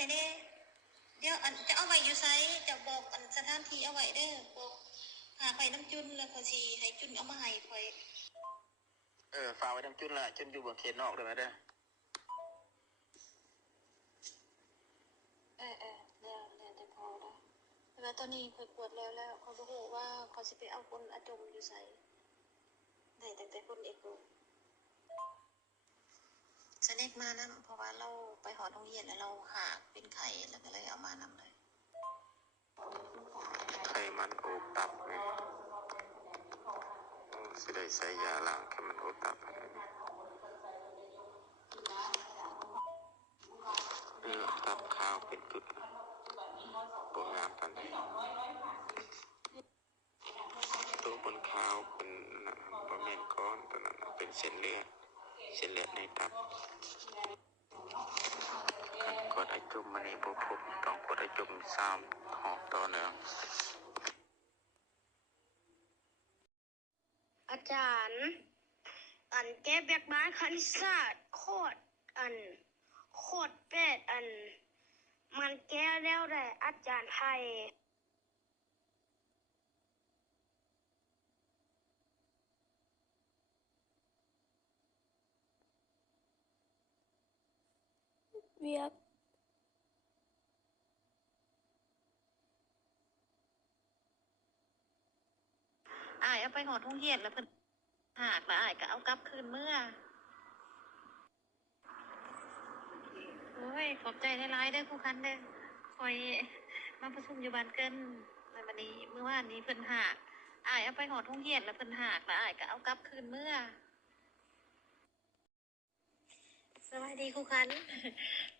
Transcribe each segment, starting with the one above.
ให้เด้เดี๋ยวอันจะเอาไว้อยู่ไสจะบอกอันสถานที่เอาไว้เด้อบอกหาไปน้ำจุนแล้วเขาสิให้จุนเอามาให้ข่อยฝากไว้น้ำจุนละจุนอยู่บนเขตนอกได้ไหมเด้อแล้วแต่พอได้แต่ว่าตอนนี้ข่อยปวดแล้วข่อยบ่ฮู้ว่าเขาสิไปเอาคนอาจมอยู่ไสได้ตั้งแต่คนเอกโกสเน็กมานำเพราะว่าเราไปหอโรงเรียนแล้วเราหากเป็นไข้แล้วก็เลยเอามานำเลยไขมันโอบตับเนี่ยสิได้ใส่ยาล้างไขมันโอบตับตับขาวเป็นจุดโบงามปันตัวบนขาวเป็นบะเม็นก้อนตัวนั้นเป็นเส้นเลือดในตับกดไอจุ่มมันนี่บ่พบต้องกดไอจุ่ม3 หอบต่อเนื่องอาจารย์แก้แบบบ้านคณิตศาสตร์โคตรเป็ดมันแก้แล้วได้อาจารย์ไทยเวียกเอาไปหอโรงเรียนแล้วเพิ่นหากแล้วก็เอากลับคืนเมื่อโอ้ยขอบใจหลายๆเด้อครูคันเด้อคอยมาประชุมอยู่บ้านเกินแล้วบัดนี้เมื่อวานนี้เพิ่นหากเอาไปหอโรงเรียนแล้วเพิ่นหากแล้วก็เอากลับคืนเมื่อสวัสดีครูคัน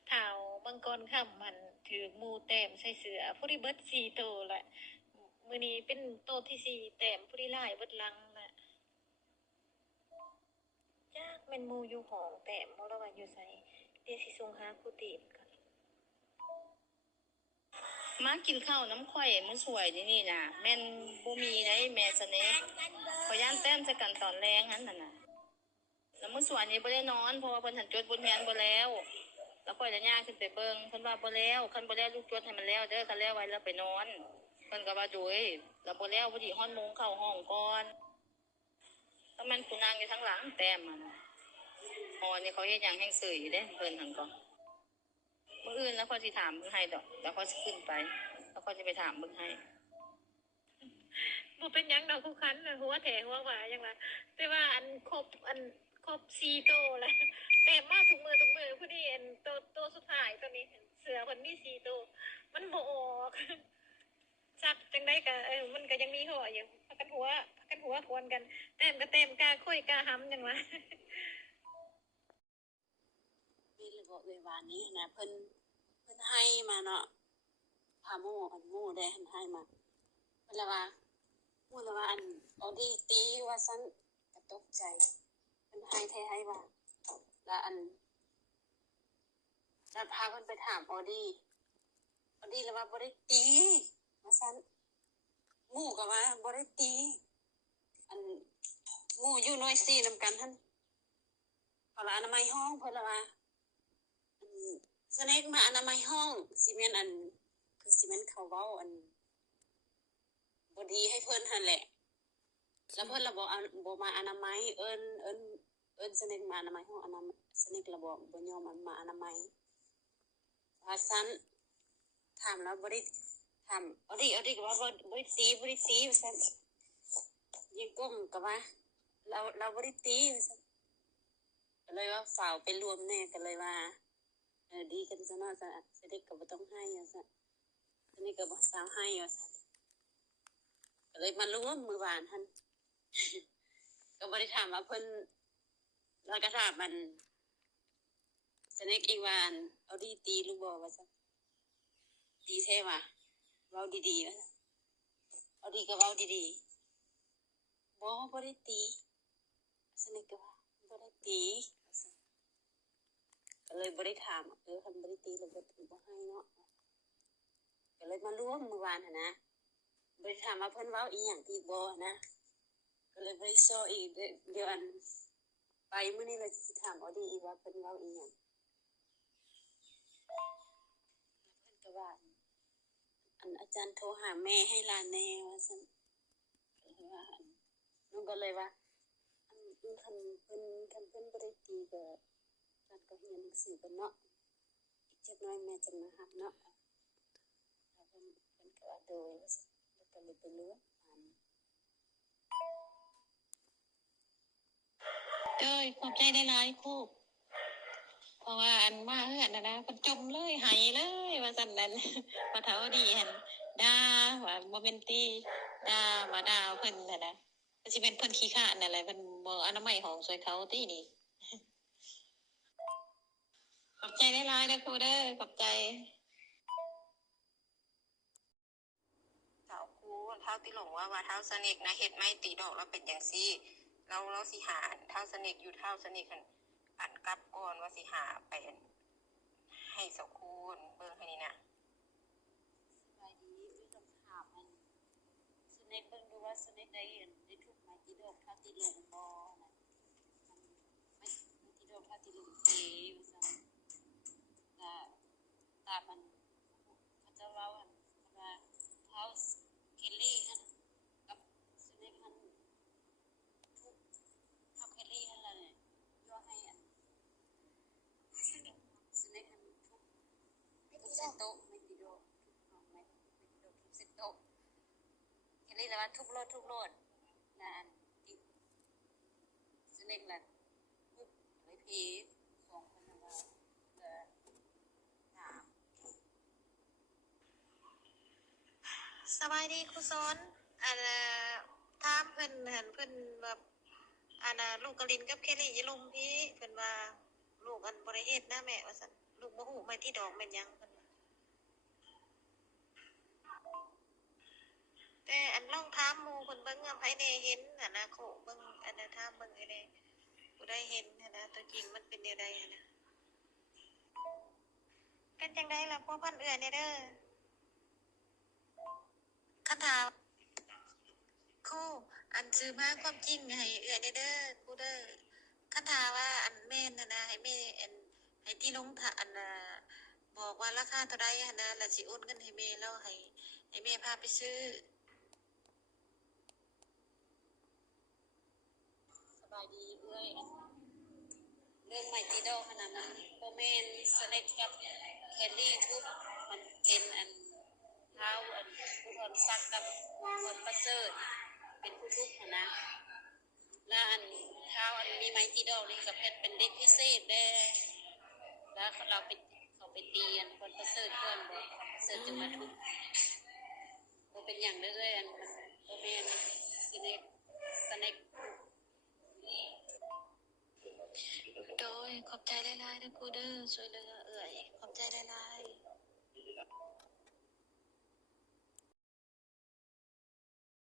เฒ่ามังกรค่ำมันถือหมู่แต้มใส่เสื้อผู้ที่เบิด4โตแหละมื้อนี้เป็นโตที่4แต้มผู้ที่หลายเบิดหลังแหละจักแม่นหมู่อยู่ห้องแต้มบ่ล่ะว่าอยู่ไสเดี๋ยวสิส่งหาครูติดก่อนมากินข้าวน้ำข่อยมันสวยนี่นะแม่นบ่มีได้แม่สเน็กขอย่านแต้มใส่กันตอนแรงหั่นน่ะแล้วมื้อสวยนี้บ่ได้นอนเพราะว่าเพิ่นหันจดบนแฮนบ่แล้วแล้วข่อยจะย่างขึ้นไปเบิ่งเพิ่นว่าบ่แล้วคันบ่แล้วลูกจดให้มันแล้วเด้อคันแล้วไว้แล้วไปนอนเพิ่นก็ว่าโดยแล้วบ่แล้วพอดีฮอดโมงเข้าห้องก่อนแล้วมันผู้นางอยู่ทางหลังแต้มอ๋อนี่เขาเฮ็ดหยังแห่งซื่ออยู่เด้เพิ่นหั่นก็มื้ออื่นแล้วข่อยสิถามเพิ่นให้ดอกแล้วข่อยสิขึ้นไปแล้วข่อยสิไปถามเพิ่นให้บ่เป็นหยังดอกครูคันหัวแถหัวหวาหยังว่าแต่ว่าครบ4โตแล้วแต่มาทุกมื้อผู้นี้โตสุดท้ายตัวนี้เสือเพิ่นมี4โตมันบ่ออกซักจังได๋ก็มันก็ยังมีหัวอยู่พากันหัวควรกันแต้มก็แต้มกาคุยกาหำหยังว่ามีระบบเวลานี้นะเพิ่นให้มาเนาะพาหมู่ได้ให้มาเพิ่นละว่าหมู่ละว่าเอาดีตีว่าซั่นก็ตกใจเพิ่นให้แท้ให้ว่าแล้วแล้วพาเพิ่นไปถามออดี้แล้วว่าบ่ได้ตีว่าซั่นหมู่ก็ว่าบ่ได้ตีหมู่อยู่หน่วย4นำกันหั่นเขาละอนามัยห้องเพิ่นละว่าสเน็กมาอนามัยห้องสิแม่นคือสิแม่นเขาเว้าบ่ดีให้เพิ่นหั่นแหละแล้วเพิ่นละบ่มาอนามัยเอิ้นสเน็กมาอนามัยห้องสเน็กละบ่ยอมมาอนามัยว่าซั่นถามแล้วบ่ได้ถามเอาดิก็ว่าบ่ได้ตีว่าซั่นยิงก้มก็ว่าเราบ่ได้ตีว่าซั่นก็เลยว่าฝ่าวไปรวมแน่ก็เลยว่าดีกันซะเนาะสเน็กก็บ่ต้องให้ว่าซั่นสเน็กก็บ่สาวให้ว่าซั่นก็เลยมารวมมื้อวานหั่นก็บ่ได้ถามว่าเพิ่นแล้วก็ถามมันสเน็กอีกว่าเอาดีตีหรือบ่ว่าซั่นดีแท้ว่าเว้าดีๆว่าเอาดีก็เว้าดีๆบ่ได้ตีสเน็กก็ว่าบ่ได้ตีว่าซั่นก็เลยบ่ได้ถามคันบ่ได้ตีแล้วบ่ให้เนาะก็เลยมารวมมื้อวานหั่นนะบ่ได้ถามว่าเพิ่นเว้าอีหยังอีกบ่นะก็เลยบ่ได้ซ้ออีกเดี๋ยวไปมื้อนี้เลยสิถามเอาดีอีกว่าเพิ่นเว้าอีหยัง อาจารย์โทรหาแม่ให้หลานแน่ว่าซั่นก็เลยว่าหนูก็เลยว่าคันเพิ่นบ่ได้ตีก็ท่านก็เรียนหนังสือเพิ่นเนาะอีกจักหน่อยแม่จะมารับเนาะแล้วเพิ่นก็ว่าโดยว่าซั่นแล้วก็เลยไปเลือกเด้ยขอบใจได้หลายๆครูเพราะว่าอันมาเฮือนน่ะนะเพิ่นจมเลยไหายเลยว่าซั่นนั้น ว่าเฒ่าดีหั่นด่าว่าบ่แม่นติด่าว่าด่าเพิ่นน่ะนะก็สิเป็นเพิ่นขี้คร้านนั่นแหละเพิ่นบ่อนามัยห้องช่วยเขาตินี่ ขอบใจได้หลายๆเด้อครูเด้อขอบใจ เท้าครูเท้าติหลงว่าเท้าสนิกนะเฮ็ดไม้ตีดอกแล้วเป็นจังซี่เราสิหาเท้าสนิกอยู่เท้าสนิกอันกลับก่อนว่าสิหาไปให้สักครูเบิ่งให้นี่นะ สบายดีต้องถามสเน็กเบิ่งดูว่าสเน็กได้ทุกไม้ตีดอกเท่าที่ลงบ่นะไม่ตีดอกเท่าที่ลงเทว่าซั่นก็ตามเขาจะเว้าว่าเฮาเคลลี่หั่นกับสเน็กหั่นทุกเฮาเคลลี่หั่นล่ะย่อให้สเน็กหั่นทุกเซโตะไม่ตีดอกทุกไม่ตีดอกทุกเซโตะเคลลี่แล้วว่าทุกโลดนะติสเน็กล่ะทุกไว้พีสองคนน่ะว่าถาม สบายดีครูสอนอันถามเพิ่นหั่นเพิ่นแบบอันลูกกะลินกับเคลลี่อย่าลุมพี่เพิ่นว่าลูกอันบ่ได้เฮ็ดนะแม่ว่าซั่นลูกบ่ฮู้ไม้ที่ดอกแม่นหยังเพิ่นว่าแต่อันลองถามหมู่เพิ่นเบิ่งว่าไผแน่เห็นหั่นนะโคเบิ่งอันน่ะถามเบิ่งให้แน่ผู้ใดเห็นหั่นนะตัวจริงมันเป็นแนวใดหั่นนะเป็นจังไดล่ะพ่อพันเอื้อแน่เด้อคันถามครูอันซื้อมาความจริงให้เอื้อแน่เด้อครูเด้อคันถามว่าอันแม่นหั่นนะให้แม่อันให้ที่ลงทะอันน่ะบอกว่าราคาเท่าใดหั่นนะแล้วสิโอนเงินให้แม่แล้วให้แม่พาไปซื้อ สบายดีเอ้ยเรื่องใหม่ตีดอกขนาดมันโบแมนสเน็กกับแคนดี้ทุกมันเป็นเท้าผู้ทอนซักกับคนประเสริฐเป็นผู้ทุกข์นะแล้วเท้ามีไม้ตีดอกนี่กับเพชรเป็นเด็กพิเศษได้แล้วเราไปเขาไปตีคนประเสริฐก่อนบอกประเสริฐจะมาทุกข์โบเป็นอย่างเรื่อยโบแมนสเน็ก โดยขอบใจหลายๆนะครูเด้อช่วยเหลือเอื้อย